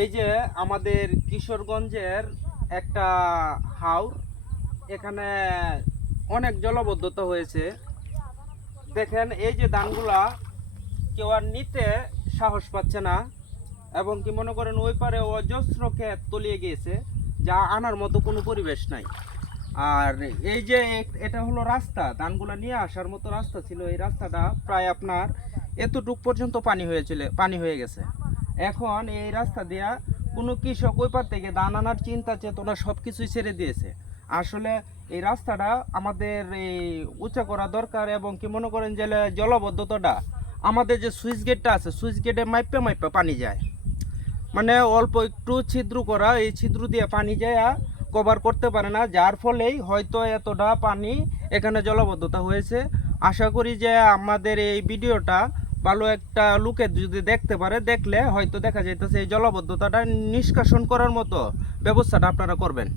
এই যে আমাদের কিশোরগঞ্জের একটা হাওর, এখানে অনেক জলাবদ্ধতা হয়েছে। দেখেন এই যে ধানগুলা কেউ আর নিতে সাহস পাচ্ছে না, এবং কি মনে করেন ওই পারে অজস্র ক্ষেত তলিয়ে গিয়েছে, যা আনার মতো কোনো পরিবেশ নাই। আর এই যে এটা হলো রাস্তা, ধানগুলা নিয়ে আসার মতো রাস্তা ছিল, এই রাস্তাটা প্রায় আপনার এতটুক পর্যন্ত পানি হয়ে গেছে। এখন এই রাস্তা দিয়া কোনো কৃষক ওই পার থেকে ধান আনার চিন্তা চেতনা সব কিছুই ছেড়ে দিয়েছে। আসলে এই রাস্তাটা আমাদের এই উঁচা করা দরকার, এবং কি মনে করেন যে জলবদ্ধতাটা আমাদের যে সুইচ গেটটা আছে, সুইচ গেটে মাইপে মাইপে পানি যায়, মানে অল্প একটু ছিদ্র করা, এই ছিদ্র দিয়ে পানি যায় কভার করতে পারে না, যার ফলেই হয়তো এতটা পানি এখানে জলবদ্ধতা হয়েছে। আশা করি যে আমাদের এই ভিডিওটা ভালো একটা লোকে যদি দেখতে পারে, দেখলে হয়তো দেখা যাইতেছে এই জলবদ্ধতাটা নিষ্কাশন করার মতো ব্যবস্থাটা আপনারা করবেন।